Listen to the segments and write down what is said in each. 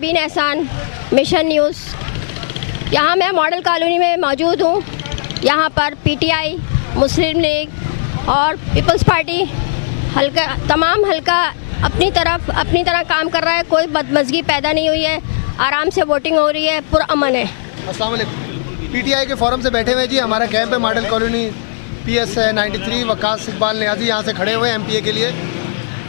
शबीन एहसान, mission news. यहाँ मैं मॉडल कॉलोनी में मौजूद हूँ। यहाँ पर पीटीआई, मुस्लिम लीग और पीपल्स पार्टी तमाम हल्का अपनी तरह काम कर रहा है। कोई बदमज़गी पैदा नहीं हुई है, आराम से वोटिंग हो रही है, पुरअमन है। अस्सलाम वालेकुम। पीटीआई के फोरम से बैठे हुए जी, हमारा कैंप है model colony PS 93। Waqas Iqbal Niazi यहाँ से खड़े हुए MPA के लिए।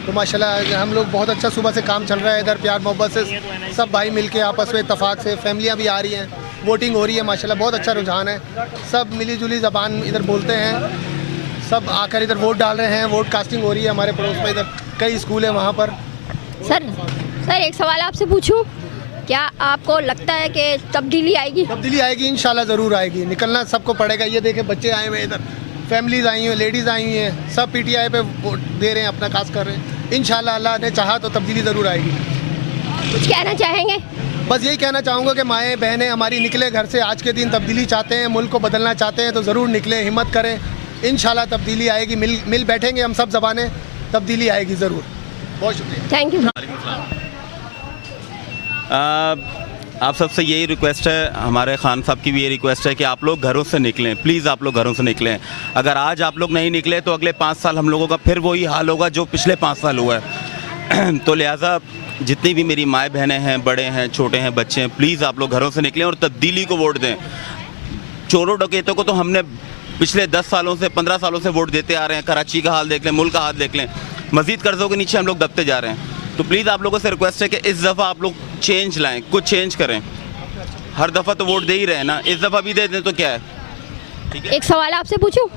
तो माशाल्लाह हम लोग बहुत अच्छा सुबह से काम चल रहा है इधर, प्यार मोहब्बत से सब भाई मिलके आपस में इत्तफाक से, फैमिलियाँ भी आ रही हैं, वोटिंग हो रही है। माशाल्लाह बहुत अच्छा रुझान है, सब मिली जुली ज़बान इधर बोलते हैं, सब आकर इधर वोट डाल रहे हैं। वोट कास्टिंग हो रही है हमारे पड़ोस में, इधर कई स्कूल है वहाँ पर। सर एक सवाल आपसे पूछूं, क्या आपको लगता है कि तब्दीली आएगी? तब्दीली आएगी, इंशाल्लाह ज़रूर आएगी। निकलना सबको पड़ेगा। ये देखें बच्चे आए हुए इधर, फैमिलीज आई हुई हैं, लेडीज़ आई हुई हैं, सब पीटीआई पे वोट दे रहे हैं, अपना कास्ट कर रहे हैं। इंशाल्लाह अल्लाह ने चाहा तो तब्दीली ज़रूर आएगी। कुछ कहना चाहेंगे? बस यही कहना चाहूँगा कि माएँ बहनें हमारी निकले घर से, आज के दिन तब्दीली चाहते हैं, मुल्क को बदलना चाहते हैं तो ज़रूर निकले, हिम्मत करें। इंशाल्लाह तब्दीली आएगी। मिल बैठेंगे हम सब ज़बानें, तब्दीली आएगी ज़रूर। बहुत शुक्रिया, थैंक यू। आप सबसे यही रिक्वेस्ट है, हमारे खान साहब की भी ये रिक्वेस्ट है कि आप लोग घरों से निकलें, प्लीज़ आप लोग घरों से निकलें। अगर आज आप लोग नहीं निकले तो अगले 5 साल हम लोगों का फिर वही हाल होगा जो पिछले 5 साल हुआ है। तो लिहाजा जितनी भी मेरी माएँ बहनें हैं, बड़े हैं, छोटे हैं, बच्चे हैं, प्लीज़ आप लोग घरों से निकलें और तब्दीली को वोट दें। चोरों डकैतों को तो हमने पिछले 10 सालों से, 15 सालों से वोट देते आ रहे हैं। कराची का हाल देख लें, मुल्क का हाल देख लें, मज़ीद कर्ज़ों के नीचे हम लोग दबते जा रहे हैं। तो प्लीज़ आप लोगों से रिक्वेस्ट है कि इस दफ़ा आप लोग चेंज लाएं, कुछ चेंज करें। हर दफ़ा तो वोट दे ही रहे हैं ना, इस दफ़ा भी दे दें तो क्या है। ठीक है? एक सवाल आपसे पूछूं,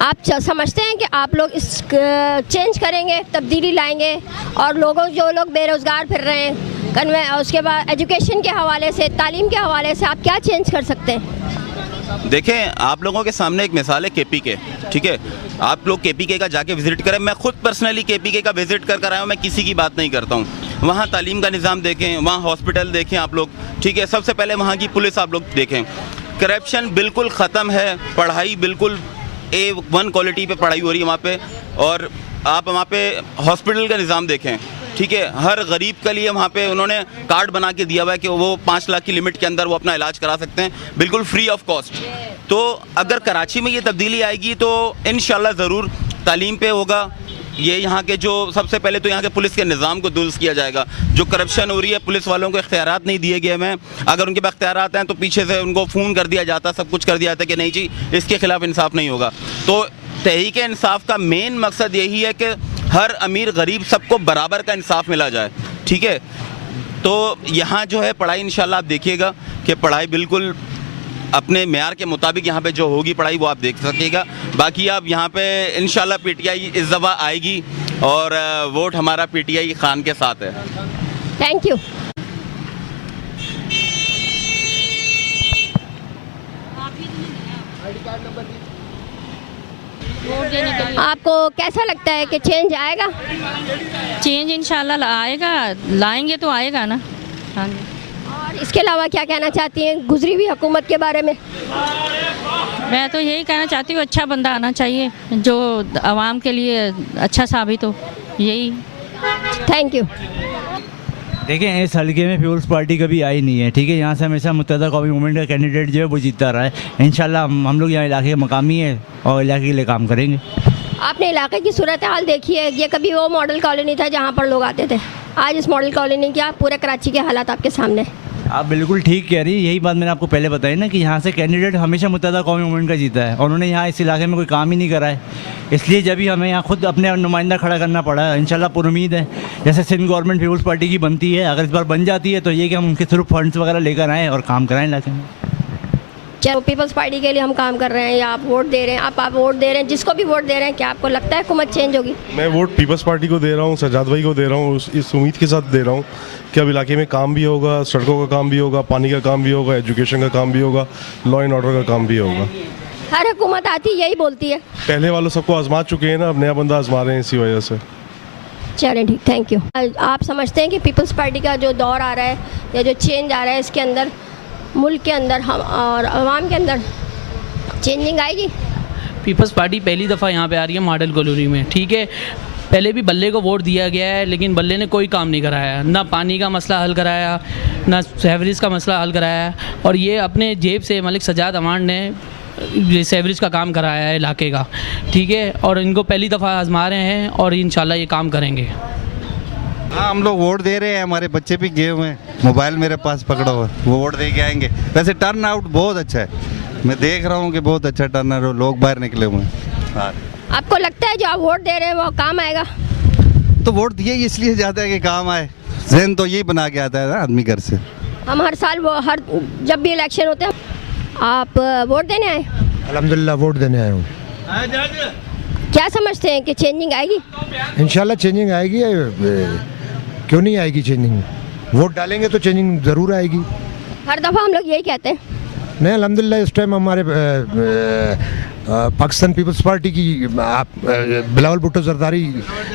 आप समझते हैं कि आप लोग इस चेंज करेंगे, तब्दीली लाएंगे और जो लोग बेरोज़गार फिर रहे हैं, उसके बाद एजुकेशन के हवाले से, तालीम के हवाले से आप क्या चेंज कर सकते हैं? देखें, आप लोगों के सामने एक मिसाल है KPK, ठीक है। आप लोग KPK का जाके विज़िट करें। मैं खुद पर्सनली KPK का विज़िट कर आया हूँ, मैं किसी की बात नहीं करता हूँ। वहाँ तालीम का निज़ाम देखें, वहाँ हॉस्पिटल देखें आप लोग, ठीक है। सबसे पहले वहाँ की पुलिस आप लोग देखें। करप्शन बिल्कुल ख़त्म है, पढ़ाई बिल्कुल A1 क्वालिटी पे पढ़ाई हो रही है वहाँ पे। और आप वहाँ पे हॉस्पिटल का निज़ाम देखें, ठीक है। हर गरीब के लिए वहाँ पे उन्होंने कार्ड बना के दिया हुआ है कि वो 5 लाख की लिमिट के अंदर वो अपना इलाज करा सकते हैं, बिल्कुल फ्री ऑफ कॉस्ट। तो अगर कराची में ये तब्दीली आएगी तो इंशाल्लाह ज़रूर तालीम पे होगा। ये यहाँ के जो सबसे पहले तो यहाँ के पुलिस के निज़ाम को दुरुस्त किया जाएगा। जो करप्शन हो रही है, पुलिस वालों को इख्तियारात नहीं दिए गए हैं। अगर उनके पास इख्तियारात हैं तो पीछे से उनको फ़ोन कर दिया जाता, सब कुछ कर दिया जाता कि नहीं जी इसके ख़िलाफ़ इंसाफ नहीं होगा। तो तहरीक इंसाफ का मेन मकसद यही है कि हर अमीर गरीब सबको बराबर का इंसाफ मिला जाए, ठीक है। तो यहाँ जो है पढ़ाई इंशाल्लाह आप देखिएगा कि पढ़ाई बिल्कुल अपने मेयार के मुताबिक यहाँ पे जो होगी पढ़ाई वो आप देख सकेगा। बाकी आप यहाँ पे इंशाल्लाह पीटीआई इस दफ़ा आएगी और वोट हमारा पीटीआई खान के साथ है। Thank you. आपको कैसा लगता है कि चेंज आएगा? चेंज इंशाल्लाह आएगा, लाएंगे तो आएगा ना। हाँ जी। और इसके अलावा क्या कहना चाहती हैं गुजरी हुई हुकूमत के बारे में? मैं तो यही कहना चाहती हूँ अच्छा बंदा आना चाहिए जो आवाम के लिए अच्छा साबित हो, यही। Thank you. देखिए, इस हल्के में पीपल्स पार्टी कभी आई नहीं है, ठीक है। यहाँ से हमेशा मुत्तहदा कौमी मूवमेंट का कैंडिडेट जो है वो जीतता रहा है। इंशाल्लाह हम लोग यहाँ इलाके के मकामी है और इलाके के लिए काम करेंगे। आपने इलाके की सूरत हाल देखी है? ये कभी वो मॉडल कॉलोनी था जहाँ पर लोग आते थे, आज इस मॉडल कॉलोनी क्या पूरे कराची के हालात आपके सामने। आप बिल्कुल ठीक कह रही है, यही बात मैंने आपको पहले बताई ना कि यहाँ से कैंडिडेट हमेशा मुत्तहदा कौमी मूवमेंट का जीता है और उन्होंने यहाँ इस इलाके में कोई काम ही नहीं करा है। इसलिए जब भी हमें यहाँ खुद अपने नुमाइंदा खड़ा करना पड़ा है, इंशाल्लाह पुरुमीद है जैसे सिंध गवर्नमेंट पीपल्स पार्टी की बनती है, अगर इस बार बन जाती है तो ये कि हम उनके थ्रू फंड्स वगैरह लेकर आएँ और काम कराएँ इलाके में। चलो, पीपल्स पार्टी के लिए हम काम कर रहे हैं या आप वोट दे रहे हैं? आप वोट दे रहे हैं, जिसको भी वोट दे रहे हैं, क्या आपको लगता है हुकूमत चेंज होगी? मैं वोट पीपल्स पार्टी को दे रहा हूँ, सजाद भाई को दे रहा हूँ, इस उम्मीद के साथ दे रहा हूँ कि अब इलाके में काम भी होगा, सड़कों का काम भी होगा, पानी का काम भी होगा, एजुकेशन का काम भी होगा, लॉ एंड ऑर्डर का काम भी होगा। हर हुकूमत आती यही बोलती है। पहले वालों सबको आजमा चुके हैं ना, अब नया बंदा आजमा रहे हैं इसी वजह से। चलें ठीक, थैंक यू। आप समझते हैं कि पीपल्स पार्टी का जो दौर आ रहा है या जो चेंज आ रहा है इसके अंदर मुल्क के अंदर हम और आवाम के अंदर चेंजिंग आएगी? पीपल्स पार्टी पहली दफ़ा यहाँ पे आ रही है मॉडल कॉलोनी में, ठीक है। पहले भी बल्ले को वोट दिया गया है, लेकिन बल्ले ने कोई काम नहीं कराया, ना पानी का मसला हल कराया, ना सेवरेज का मसला हल कराया। और ये अपने जेब से मलिक सजाद अमान ने ये सेवरेज का काम कराया है इलाके का, ठीक है। और इनको पहली दफ़ा आजमा रहे हैं और इंशाल्लाह ये काम करेंगे। हाँ, हम लोग वोट दे रहे हैं, हमारे बच्चे भी गए हुए हैं, मोबाइल मेरे पास पकड़ा हुआ है, वो वोट दे के आएंगे। वैसे टर्न आउट बहुत अच्छा है, मैं देख रहा हूँ कि बहुत अच्छा टर्न आउट, लोग बाहर निकले हुए हैं। हाँ, आपको लगता है जो आप वोट दे रहे हैं वो काम आएगा? तो वोट दिए इसलिए जाता है कि काम आए, जहन तो यही बना के आता है ना आदमी घर से। हम हर साल वो हर जब भी इलेक्शन होते हैं आप वोट देने आए? अल्हम्दुलिल्लाह वोट देने आया हूँ। क्या समझते हैं कि चेंजिंग आएगी? इंशाल्लाह चेंजिंग आएगी, क्यों नहीं आएगी चेंजिंग? वोट डालेंगे तो चेंजिंग ज़रूर आएगी। हर दफ़ा हम लोग यही कहते हैं। नहीं, अल्हम्दुलिल्लाह इस टाइम हमारे पाकिस्तान पीपल्स पार्टी की बिलावल भुट्टो जरदारी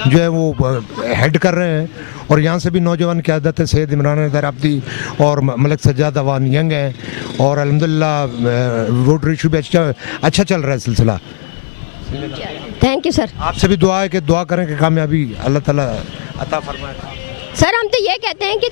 जो है वो हेड कर रहे हैं, और यहाँ से भी नौजवान क़यादत है, सैयद इमरान हैदर अब्दी और मलिक सज्जाद अवान यंग हैं, और अल्हम्दुलिल्लाह वोट रेशो भी अच्छा चल रहा है सिलसिला। Thank you sir. आपसे भी दुआ है कि दुआ करें कि कामयाबी अल्लाह ताला अता फरमाए। सर हम तो ये कहते हैं कि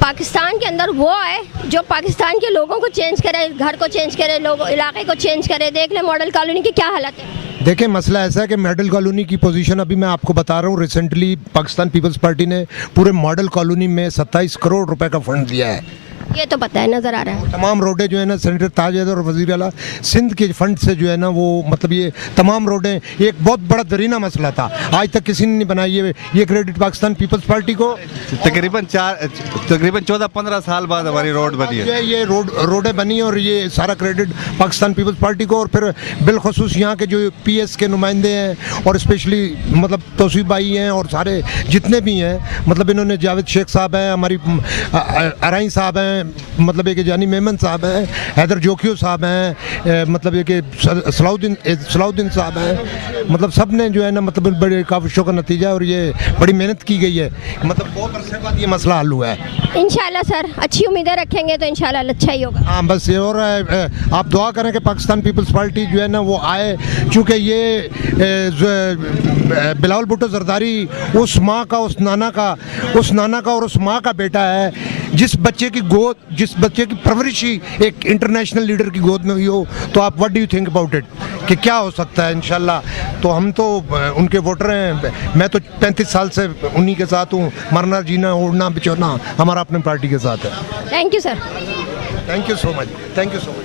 पाकिस्तान के अंदर वो आए जो पाकिस्तान के लोगों को चेंज करे, घर को चेंज करे, लोगों इलाके को चेंज करे। देख ले मॉडल कॉलोनी की क्या हालत है। देखिए मसला ऐसा है कि मॉडल कॉलोनी की पोजीशन अभी मैं आपको बता रहा हूँ, रिसेंटली पाकिस्तान पीपल्स पार्टी ने पूरे मॉडल कॉलोनी में 27 करोड़ रुपए का फंड दिया है। ये तो पता है, नज़र आ रहा है। तमाम रोडें जो है ना सेनेटर ताज हैदर और वज़ीर आला सिंध के फंड से जो है ना वो मतलब ये तमाम रोडें, एक बहुत बड़ा दरीना मसला था, आज तक किसी ने नहीं बनाई। ये क्रेडिट पाकिस्तान पीपल्स पार्टी को तकरीबन 14-15 साल बाद हमारी रोड बनी है। ये रोडें बनी और ये सारा क्रेडिट पाकिस्तान पीपल्स पार्टी को, और फिर बिलखसूस यहाँ के जो PS के नुमाइंदे हैं और स्पेशली मतलब तौसीफ भाई हैं और सारे जितने भी हैं, मतलब इन्होंने जावेद शेख साहब हैं, हमारी अराई साहब हैं, मतलब एक जानी मेमन साहब हैं, हैदर जोकियो साहब हैं, मतलब एक सलाउद्दीन साहब हैं, मतलब सब ने जो है ना मतलब बड़े काविशों का नतीजा है और ये बड़ी मेहनत की गई है, मतलब बहुत अरसे बाद ये मसला हल हुआ है। इंशाल्लाह सर अच्छी उम्मीदें रखेंगे तो इंशाल्लाह अच्छा ही होगा। हाँ बस ये, और आप दुआ करें कि पाकिस्तान पीपल्स पार्टी जो है ना वो आए, चूँकि ये बिलावल भुट्टो जरदारी उस माँ का, उस नाना का और उस माँ का बेटा है, जिस बच्चे की परवरिश ही एक इंटरनेशनल लीडर की गोद में हुई हो, तो आप what do you think about it कि क्या हो सकता है। इंशाल्लाह तो हम तो उनके वोटर हैं, मैं तो 35 साल से उन्हीं के साथ हूँ, मरना जीना उड़ना बिचौना हमारा अपने पार्टी के साथ है। Thank you sir. Thank you so much, thank you so much.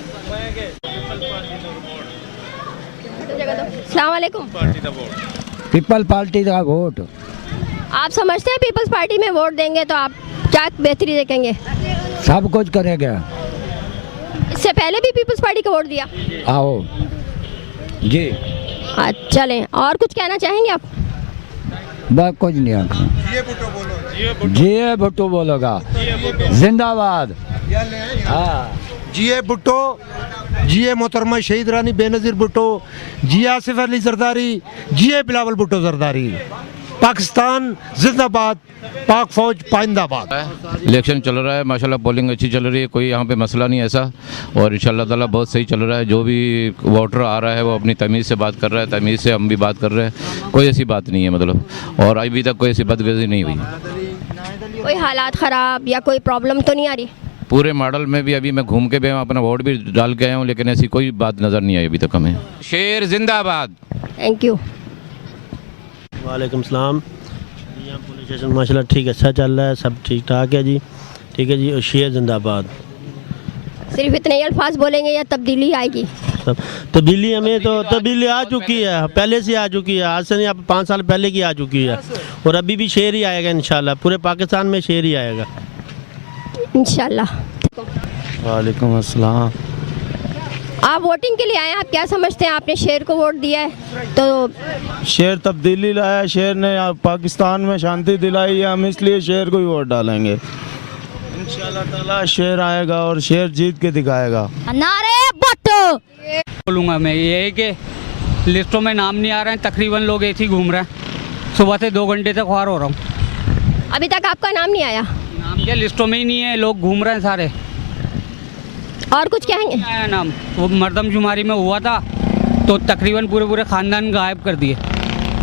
अस्सलाम वालेकुम। पीपल पार्टी का वोट। आप समझते हैं पीपल्स पार्टी में वोट देंगे तो आप क्या बेहतरी देखेंगे? सब कुछ करेगा। इससे पहले भी पीपल्स पार्टी को वोट दिया? आओ जी। चलें, और कुछ कहना चाहेंगे आप? बस कुछ नहीं आता। जी भुट्टो बोलोगा, जिंदाबाद। हाँ जी भुट्टो, जी मोहतरमा शहीद रानी बेनज़ीर भुट्टो, जी आसिफ अली जरदारी, जी बिलावल भुट्टो जरदारी। पाकिस्तान जिंदाबाद, पाक फौज पाइंदाबाद। इलेक्शन चल रहा है माशाल्लाह, पोलिंग अच्छी चल रही है, कोई यहाँ पे मसला नहीं ऐसा, और इंशाल्लाह ताला बहुत सही चल रहा है। जो भी वोटर आ रहा है वो अपनी तमीज़ से बात कर रहा है, तमीज़ से हम भी बात कर रहे हैं, कोई ऐसी बात नहीं है मतलब, और अभी तक कोई ऐसी बदगज़ी नहीं हुई। कोई हालात ख़राब या कोई प्रॉब्लम तो नहीं आ रही? पूरे मॉडल में भी अभी मैं घूम के भी अपना वोट भी डाल के आया हूँ, लेकिन ऐसी कोई बात नज़र नहीं आई अभी तक हमें। शेर जिंदाबाद। Thank you. वालेकुम सलाम। यहाँ पुलिस स्टेशन माशाल्लाह ठीक अच्छा चल रहा है, सब ठीक ठाक है जी। ठीक है जी, और शेर जिंदाबाद। सिर्फ इतने ही अल्फाज बोलेंगे या तब्दीली आएगी? सब तब्दीली, हमें तो तब्दीली आ चुकी है, पहले से आ चुकी है, आज से नहीं, अब 5 साल पहले की आ चुकी है, और अभी भी शेर ही आएगा इंशाल्लाह, पूरे पाकिस्तान में शेर ही आएगा इंशाल्लाह। वालेकुम अस्सलाम। आप वोटिंग के लिए आए हैं, आप क्या समझते हैं? आपने शेर को वोट दिया है तो शेर तब्दीली लाया, शेर ने पाकिस्तान में शांति दिलाई है, हम इसलिए शेर को ही वोट डालेंगे। इंशाल्लाह ताला शेर आएगा और शेर जीत के दिखाएगा। नारे भुट्टो। बोलूँगा मैं ये है कि लिस्टों में नाम नहीं आ रहे हैं, तकरीबन लोग ऐसे ही घूम रहे हैं, सुबह से 2 घंटे तक ख्वार हो रहा हूँ। अभी तक आपका नाम नहीं आया? नाम क्या लिस्टों में ही नहीं है, लोग घूम रहे हैं सारे। और कुछ कहेंगे? आया नाम, वो मर्दमशुमारी में हुआ था तो तकरीबन पूरे ख़ानदान गायब कर दिए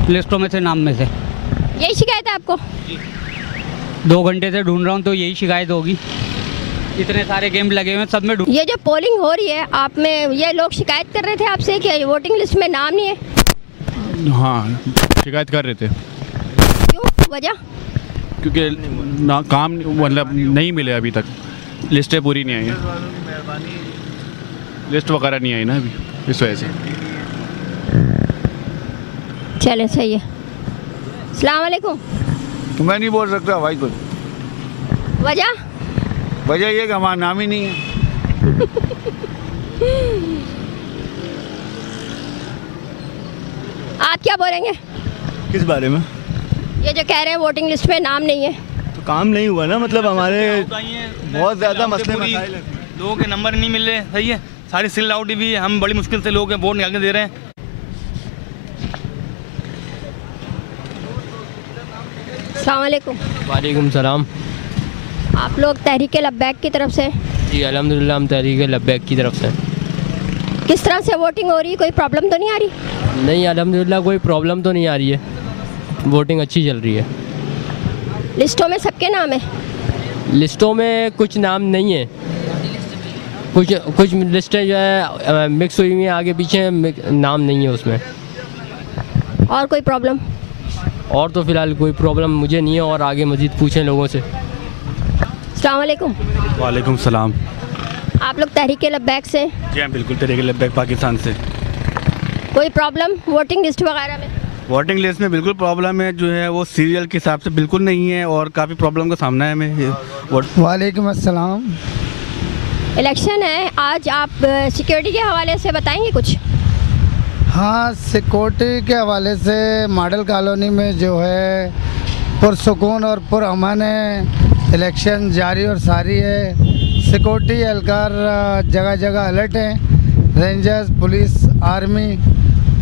लिस्टों में से, नाम में से। यही शिकायत है आपको? 2 घंटे से ढूंढ रहा हूँ तो यही शिकायत होगी। इतने सारे गेम लगे हुए हैं, सब में ये जो पोलिंग हो रही है आप में, ये लोग शिकायत कर रहे थे आपसे कि वोटिंग लिस्ट में नाम नहीं है? हाँ, शिकायत कर रहे थे। क्यों, वजह? क्योंकि ना काम मतलब नहीं मिले अभी तक, लिस्टें पूरी नहीं आई हैं, लिस्ट वगैरह नहीं आई ना अभी, इस वजह से। चले सही है। अस्सलाम वालेकुम। मैं नहीं बोल सकता भाई कुछ। वजह? वजह ये कि हमारा नाम ही नहीं है। आप क्या बोलेंगे किस बारे में? ये जो कह रहे हैं वोटिंग लिस्ट में नाम नहीं है? तो काम नहीं हुआ ना, मतलब हमारे बहुत ज़्यादा मसले मसाइल हैं। लोगों के नंबर नहीं मिल रहे, सही है, सारी सिल आउट भी है, हम बड़ी मुश्किल से लोग वोट निकाल के दे रहे हैं। अस्सलाम वालेकुम। वालेकुम सलाम। आप लोग तहरीक लब्बैक की तरफ से? जी अल्हम्दुलिल्लाह, हम तहरीक लब्बैक की तरफ से। किस तरह से वोटिंग हो रही है, कोई प्रॉब्लम तो नहीं आ रही? नहीं अल्हम्दुलिल्लाह कोई प्रॉब्लम तो नहीं आ रही है, वोटिंग अच्छी चल रही है। लिस्टों में सबके नाम है? लिस्टों में कुछ नाम नहीं है, कुछ लिस्टें जो है मिक्स हुई हुई हैं, आगे पीछे नाम नहीं है उसमें। और कोई प्रॉब्लम? और तो फ़िलहाल कोई प्रॉब्लम मुझे नहीं है, और आगे मज़ीद पूछें लोगों से। अस्सलाम वालेकुम। वालेकुम सलाम। आप लोग तहरीक लब्बैक से? जी हाँ बिल्कुल, तहरीक लब्बैक पाकिस्तान से। कोई प्रॉब्लम वोटिंग लिस्ट वगैरह में? वोटिंग लिस्ट में बिल्कुल प्रॉब्लम है, जो है वो सीरियल के हिसाब से बिल्कुल नहीं है, और काफ़ी प्रॉब्लम का सामना है हमें। वालेकुम अस्सलाम। इलेक्शन है आज, आप सिक्योरिटी के हवाले से बताएंगे कुछ? हाँ, सिक्योरिटी के हवाले से मॉडल कॉलोनी में जो है पुरसुकून और पुरअमन है, इलेक्शन जारी और सारी है। सिक्योरिटी एहलकार जगह जगह अलर्ट हैं, रेंजर्स, पुलिस, आर्मी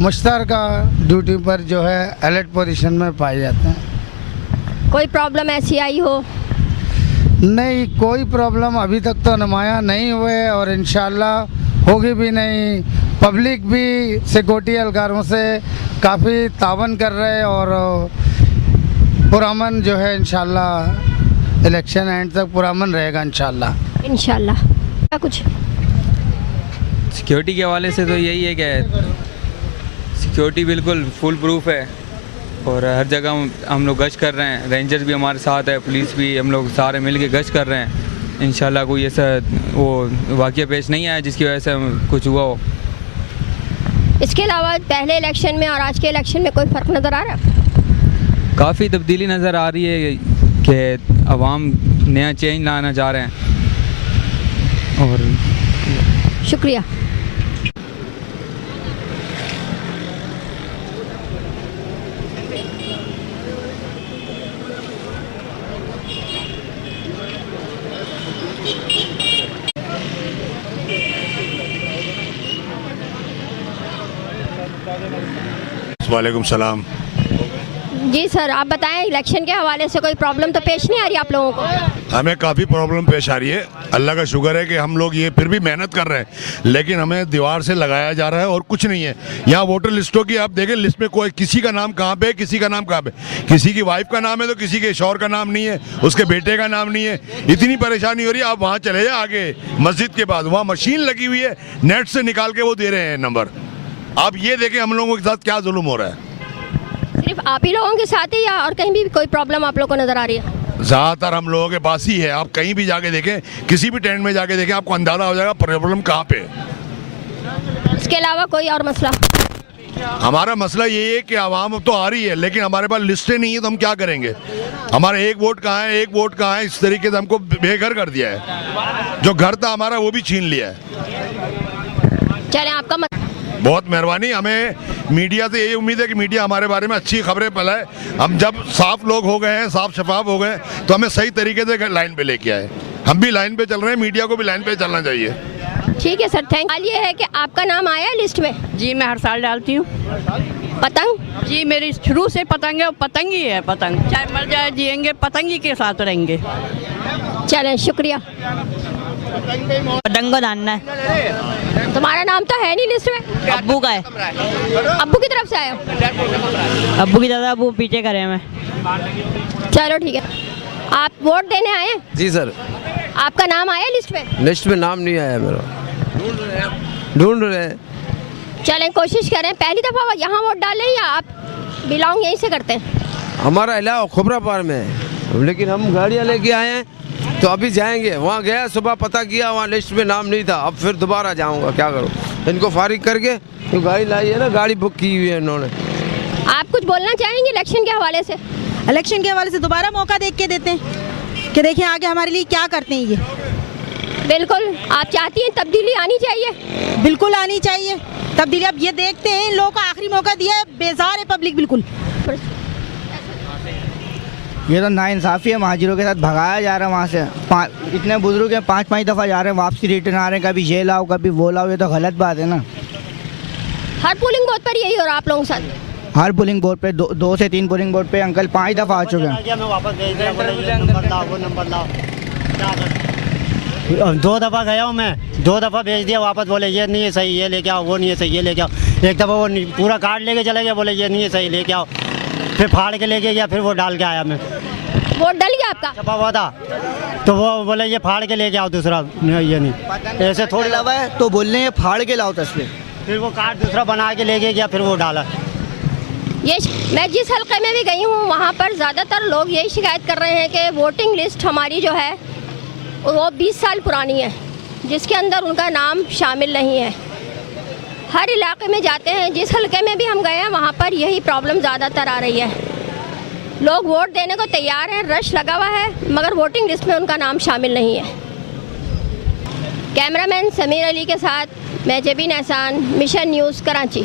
मुश्तरका ड्यूटी पर जो है अलर्ट पोजीशन में पाए जाते हैं। कोई प्रॉब्लम ऐसी आई हो? नहीं, कोई प्रॉब्लम अभी तक तो नुमाया नहीं हुए, और इंशाल्लाह होगी भी नहीं। पब्लिक भी सिक्योरिटी एहलकारों से काफ़ी तावन कर रहे हैं, और पुरअमन जो है इंशाल्लाह इलेक्शन एंड तक पुरअमन रहेगा इंशाल्लाह। क्या कुछ सिक्योरिटी के हवाले से तो यही है कि सिक्योरिटी बिल्कुल फुल प्रूफ है, और हर जगह हम लोग गश्त कर रहे हैं, रेंजर्स भी हमारे साथ है, पुलिस भी, हम लोग सारे मिल के गश्त कर रहे हैं। इंशाल्लाह कोई ऐसा वो वाक़या पेश नहीं आया जिसकी वजह से कुछ हुआ हो। इसके अलावा पहले इलेक्शन में और आज के इलेक्शन में कोई फ़र्क नज़र आ रहा है? काफ़ी तब्दीली नज़र आ रही है कि अवाम नया चेंज लाना चाह रहे हैं। और शुक्रिया। वालेकुम सलाम। जी सर, आप बताएं इलेक्शन के हवाले से कोई प्रॉब्लम तो पेश नहीं आ रही आप लोगों को? हमें काफ़ी प्रॉब्लम पेश आ रही है। अल्लाह का शुक्र है कि हम लोग ये फिर भी मेहनत कर रहे हैं, लेकिन हमें दीवार से लगाया जा रहा है और कुछ नहीं है। यहाँ वोटर लिस्टों की आप देखें, लिस्ट में कोई किसी का नाम कहाँ पे है, किसी का नाम कहाँ पे, किसी की वाइफ का नाम है तो किसी के शौहर का नाम नहीं है, उसके बेटे का नाम नहीं है। इतनी परेशानी हो रही है। आप वहाँ चले जाए आगे मस्जिद के बाद, वहाँ मशीन लगी हुई है, नेट से निकाल के वो दे रहे हैं नंबर। आप ये देखें हम लोगों के साथ क्या जुल्म हो रहा है। सिर्फ आप ही लोगों के साथ ही या और कहीं भी कोई प्रॉब्लम आप लोगों को नज़र आ रही है? ज़्यादातर हम लोगों के पास ही है। आप कहीं भी जाके देखें, किसी भी टेंट में जाके देखें, आपको अंदाज़ा हो जाएगा प्रॉब्लम कहाँ पे है। इसके अलावा कोई और मसला? हमारा मसला ये है कि आवाम तो आ रही है, लेकिन हमारे पास लिस्टें नहीं है तो हम क्या करेंगे। हमारा एक वोट कहाँ है, एक वोट कहाँ है, इस तरीके से हमको बेघर कर दिया है। जो घर था हमारा वो भी छीन लिया है। चलें, आपका बहुत मेहरबानी। हमें मीडिया से यही उम्मीद है कि मीडिया हमारे बारे में अच्छी खबरें फैलाए। हम जब साफ लोग हो गए हैं, साफ शफाफ हो गए, तो हमें सही तरीके से लाइन पे लेके आए। हम भी लाइन पे चल रहे हैं, मीडिया को भी लाइन पे चलना चाहिए। ठीक है सर, थैंक। सवाल ये है कि आपका नाम आया है लिस्ट में? जी, मैं हर साल डालती हूँ। पतंग? जी, मेरी शुरू से पतंग है, पतंग ही है। पतंग चाहे मर जाए जिएंगे, पतंग ही के साथ रहेंगे। चलें, शुक्रिया। पतंग को डालना है। तुम्हारा नाम तो है नहीं लिस्ट में? अब्बू का है। अब्बू की तरफ से आया? अब्बू की तरफ, अब्बू पीछे करे हैं। मैं चलो ठीक है। आप वोट देने आए हैं? जी सर। आपका नाम आया लिस्ट में? लिस्ट में नाम नहीं आया मेरा। ढूंढ रहे हैं। चलें कोशिश करें। पहली दफ़ा यहाँ वोट डालें या आप बिलोंग यहीं से करते हैं? हमारा इलाका खोबरापार में है, लेकिन हम गाड़ियाँ लेके आए हैं तो अभी जाएंगे। वहाँ गया सुबह, पता किया, वहाँ लिस्ट में नाम नहीं था। अब फिर दोबारा जाऊँगा, क्या करूँ। इनको फारिग करके तो गाड़ी लाई है ना, गाड़ी बुक की हुई है इन्होंने। आप कुछ बोलना चाहेंगे इलेक्शन के हवाले से? इलेक्शन के हवाले से दोबारा मौका देख के देते हैं कि देखें आगे हमारे लिए क्या करते हैं ये। बिल्कुल। आप चाहती हैं तब्दीली आनी चाहिए? बिल्कुल आनी चाहिए तब्दीली। अब ये देखते हैं, इन लोगों को आखिरी मौका दिया है, बेजार है पब्लिक बिल्कुल। ये तो नाइंसाफ़ी है, महाजिरों के साथ भगाया जा रहा है वहाँ से। इतने बुजुर्ग हैं, 5-5 दफ़ा जा रहे हैं, वापसी रिटर्न आ रहे हैं, कभी ये लाओ कभी वो लाओ। ये तो गलत बात है ना। हर पोलिंग बूथ पर यही हो रहा आप लोगों के साथ? हर पोलिंग बूथ पे 2 से 3 पोलिंग बूथ पे अंकल 5 दफ़ा आ चुके हैं। 2 दफ़ा गया हूँ मैं, 2 दफ़ा भेज दिया वापस, बोले ये नहीं है सही, ये लेके आओ, वो नहीं है सही, ये लेके आओ। एक दफ़ा वो पूरा कार्ड लेके चले गया, बोले ये नहीं है सही, लेके आओ। फिर फाड़ के लेके गया, फिर वो डाल के आया मैं। वोट डल गया आपका? छपा हुआ था तो वो बोले ये फाड़ के लेके आओ दूसरा, ये नहीं ऐसे थोड़ी लगा है तो बोल रहे हैं फाड़ के लाओ तस्वीर। फिर वो कार्ड दूसरा बना के लेके गया, फिर वो डाला। ये मैं जिस हल्के में भी गई हूँ वहाँ पर ज़्यादातर लोग यही शिकायत कर रहे हैं कि वोटिंग लिस्ट हमारी जो है वो 20 साल पुरानी है, जिसके अंदर उनका नाम शामिल नहीं है। हर इलाके में जाते हैं, जिस हल्के में भी हम गए हैं वहाँ पर यही प्रॉब्लम ज़्यादातर आ रही है। लोग वोट देने को तैयार हैं, रश लगा हुआ है, मगर वोटिंग लिस्ट में उनका नाम शामिल नहीं है। कैमरामैन समीर अली के साथ मैं जेबीन एहसान, मिशन न्यूज़ कराची।